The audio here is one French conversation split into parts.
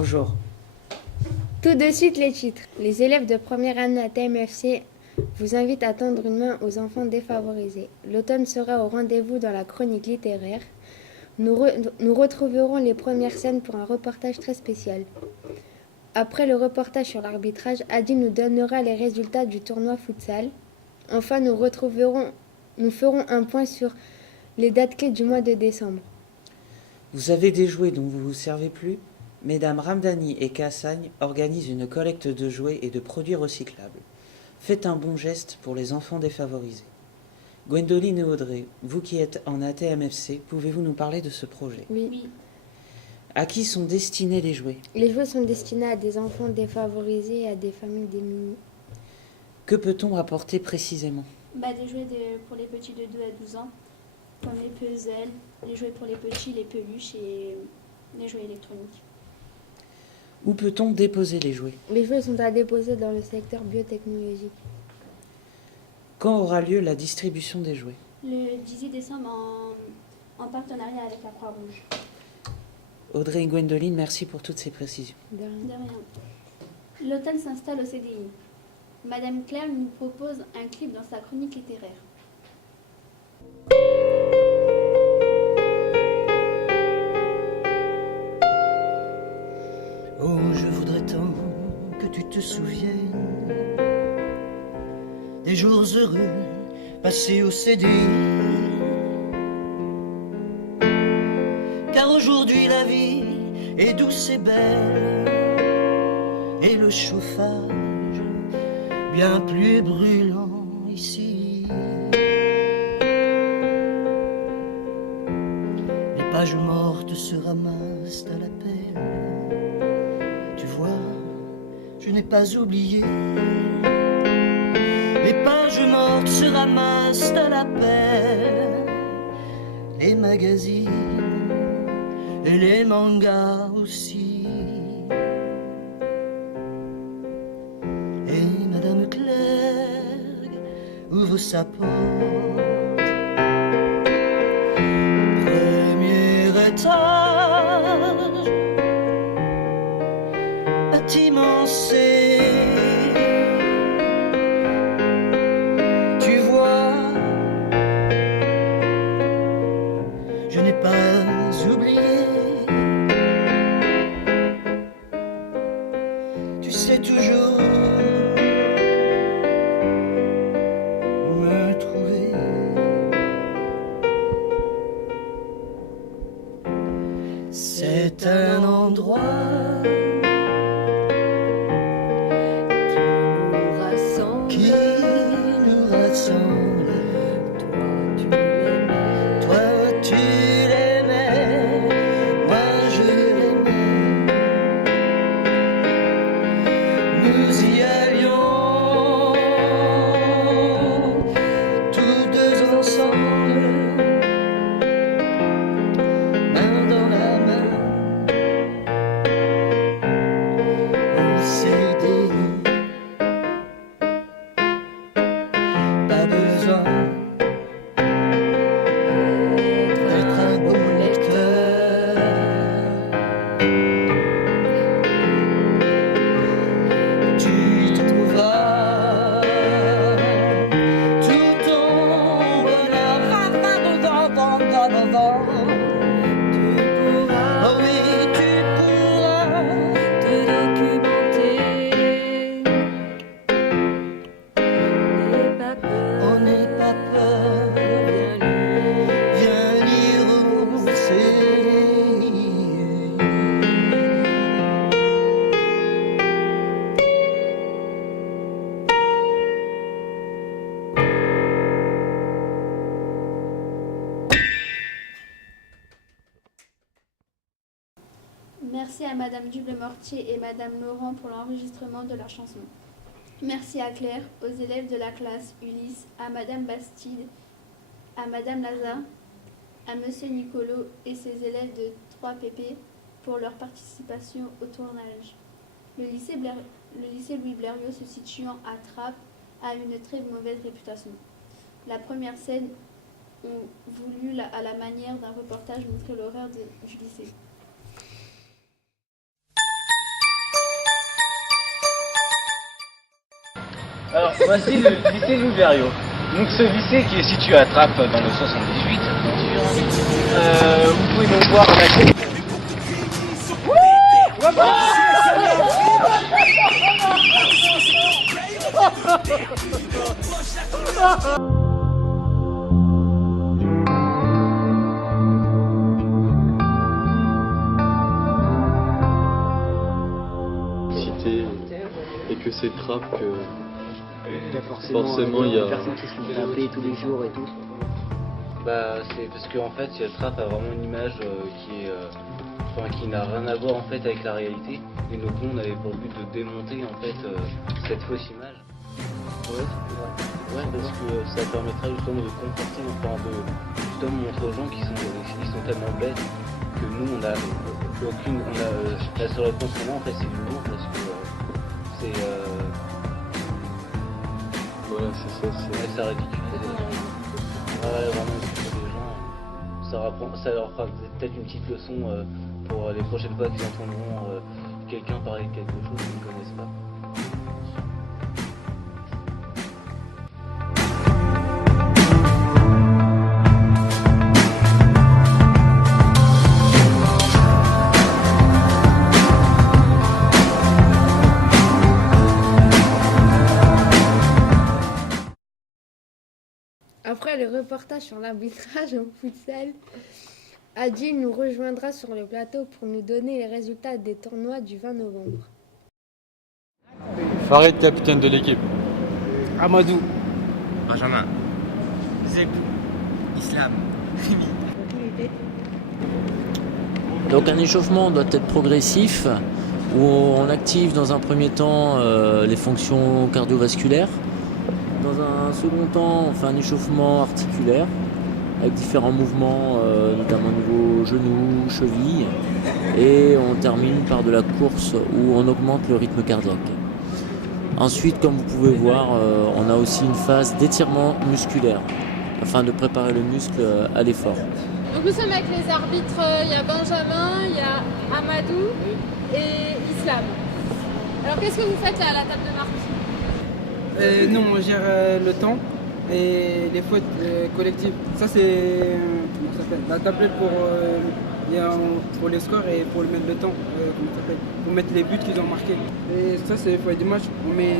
Bonjour. Tout de suite les titres. Les élèves de première année à TMFC vous invitent à tendre une main aux enfants défavorisés. L'automne sera au rendez-vous dans la chronique littéraire. Nous retrouverons les premières scènes pour un reportage très spécial. Après le reportage sur l'arbitrage, Adi nous donnera les résultats du tournoi futsal. Enfin, nous ferons un point sur les dates clés du mois de décembre. Vous avez des jouets dont vous vous servez plus? Mesdames Ramdani et Kassagne organisent une collecte de jouets et de produits recyclables. Faites un bon geste pour les enfants défavorisés. Gwendoline et Audrey, vous qui êtes en ATMFC, pouvez-vous nous parler de ce projet? Oui. À qui sont destinés les jouets? Les jouets sont destinés à des enfants défavorisés et à des familles démunies. Que peut-on apporter précisément? Des jouets pour les petits de 2 à 12 ans, comme les puzzles, les jouets pour les petits, les peluches et les jouets électroniques. Où peut-on déposer les jouets? Les jouets sont à déposer dans le secteur biotechnologique. Quand aura lieu la distribution des jouets? Le 18 décembre en partenariat avec la Croix-Rouge. Audrey et Gwendoline, merci pour toutes ces précisions. De rien. De rien. L'automne s'installe au CDI. Madame Claire nous propose un clip dans sa chronique littéraire. Oh, je voudrais tant que tu te souviennes des jours heureux passés au CDI. Car aujourd'hui la vie est douce et belle, et le chauffage bien plus brûlant ici. Les pages mortes se ramassent à la pelle. Tu vois, je n'ai pas oublié. Les pages mortes se ramassent à la pelle. Les magazines et les mangas aussi. Et Madame Clerc ouvre sa porte. Premier étage, bâtiment C. Tu vois, je n'ai pas oublié. Tu sais toujours où me trouver. C'est un endroit qui nous rassemble. Toi tu l'aimais, moi je l'aimais. Nous y allions tous deux ensemble, main dans la main, au CDI. Pas besoin d'être un bon lecteur. Tu trouveras tout ton bonheur. Oh oui, tu pourras te documenter. N'aie pas peur, on n'est pas peur. viens lire. Viens lire au CDI. Merci à Madame Duble-Mortier et Madame Laurent pour l'enregistrement de leur chanson. Merci à Claire, aux élèves de la classe Ulysse, à Madame Bastide, à Madame Lazare, à Monsieur Nicolo et ses élèves de 3PP pour leur participation au tournage. Le lycée Louis Blériot, se situant à Trappes, a une très mauvaise réputation. La première scène ont voulu, à la manière d'un reportage, montrer l'horreur du lycée. Alors, voici le lycée Louverio. Donc, ce lycée qui est situé à Trappes dans le 78. Vous pouvez donc voir la... Cité et que c'est Trappes que Il y a forcément il y a des personnes qui se font taper tous les jours et tout. Bah, c'est parce qu'en fait, Trappes a vraiment une image qui est... qui n'a rien à voir en fait avec la réalité. Et donc nous, on avait pour but de démonter en fait cette fausse image. Ouais, ouais, parce que ça permettra justement de conforter, enfin de justement montrer aux gens qui sont tellement bêtes que nous on a aucune, la seule réponse qu'on a en fait c'est l'humour parce que c'est voilà, c'est ça, c'est ça ridiculise. Ouais, vraiment pour les gens, ça leur fera peut-être une petite leçon pour les prochaines fois qu'ils entendront quelqu'un parler de quelque chose qu'ils ne connaissent pas. Après le reportage sur l'arbitrage en futsal, Adil nous rejoindra sur le plateau pour nous donner les résultats des tournois du 20 novembre. Farid, capitaine de l'équipe. Amadou. Benjamin. Zeb. Islam. Donc un échauffement doit être progressif, où on active dans un premier temps les fonctions cardiovasculaires. Dans un second temps, on fait un échauffement articulaire avec différents mouvements, notamment au niveau genoux, chevilles. Et on termine par de la course où on augmente le rythme cardiaque. Ensuite, comme vous pouvez voir, on a aussi une phase d'étirement musculaire afin de préparer le muscle à l'effort. Donc nous sommes avec les arbitres, il y a Benjamin, il y a Amadou et Islam. Alors qu'est-ce que vous faites là à la table de marque? Nous, on gère le temps et les fautes collectives. Ça, c'est la tablette pour les scores et pour mettre le temps, pour mettre les buts qu'ils ont marqués. Et ça, c'est les fautes du match. On met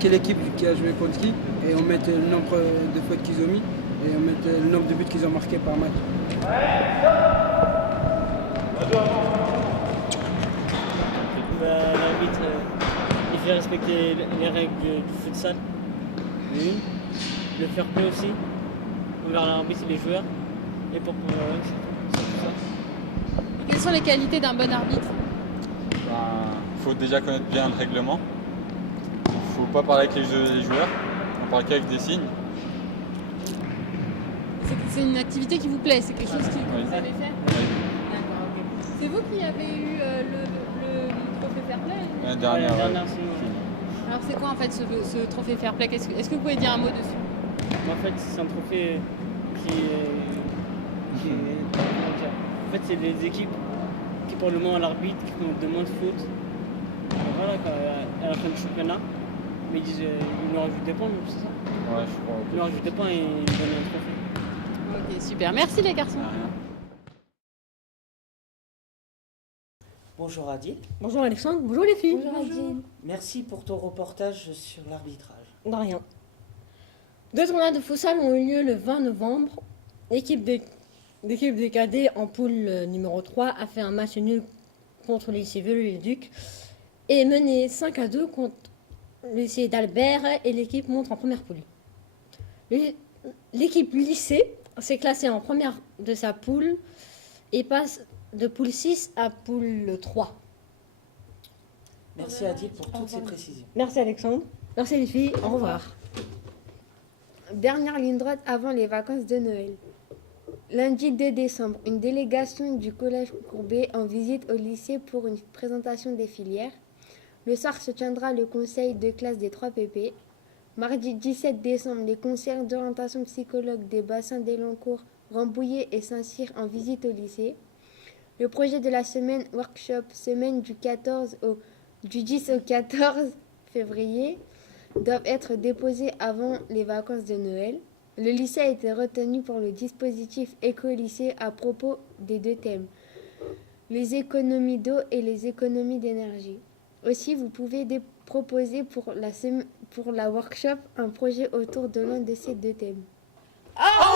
quelle équipe qui a joué contre qui et on met le nombre de fautes qu'ils ont mis et on met le nombre de buts qu'ils ont marqués par match. L'arbitre, il fait respecter les règles du futsal. Le fair play aussi, envers l'arbitre et les joueurs. Et pour c'est tout ça. Quelles sont les qualités d'un bon arbitre? Il faut déjà connaître bien le règlement. Il ne faut pas parler avec les joueurs, on parle qu'avec des signes. C'est une activité qui vous plaît, c'est quelque chose que Oui. vous avez fait? Oui. D'accord, ok. C'est vous qui avez eu le trophée Fair Play? La dernière, Alors c'est quoi en fait ce trophée Fair Play? Est-ce que vous pouvez dire un mot dessus? En fait, c'est un trophée qui est comment dire, en fait, c'est des équipes qui pour le moment à l'arbitre qui font de moins de fautes. Voilà, à la fin du championnat. Mais ils nous rajoutent des points, c'est ça? Ouais, je crois. Ils nous rajoutent des points et ils donnent un trophée. Ok, super. Merci les garçons. Bonjour Adil. Bonjour Alexandre, bonjour les filles. Bonjour Adil. Merci pour ton reportage sur l'arbitrage. De rien. Deux tournois de futsal ont eu lieu le 20 novembre. L'équipe des cadets en poule numéro 3 a fait un match nul contre le lycée Viollet-le-Duc et mené 5-2 contre le lycée d'Albert et l'équipe monte en première poule. L'équipe lycée s'est classée en première de sa poule et passe de poule 6 à poule 3. Merci Adil pour toutes ces précisions. Merci Alexandre. Merci les filles. Au revoir. Dernière ligne droite avant les vacances de Noël. Lundi 2 décembre, une délégation du collège Courbet en visite au lycée pour une présentation des filières. Le soir se tiendra le conseil de classe des 3 PP. Mardi 17 décembre, les conseillers d'orientation psychologue des bassins d'Elancourt, Rambouillet et Saint-Cyr en visite au lycée. Le projet de la semaine workshop, semaine du 10 au 14 février. doivent être déposés avant les vacances de Noël. Le lycée a été retenu pour le dispositif éco-lycée à propos des deux thèmes, les économies d'eau et les économies d'énergie. Aussi, vous pouvez proposer pour la workshop un projet autour de l'un de ces deux thèmes. Oh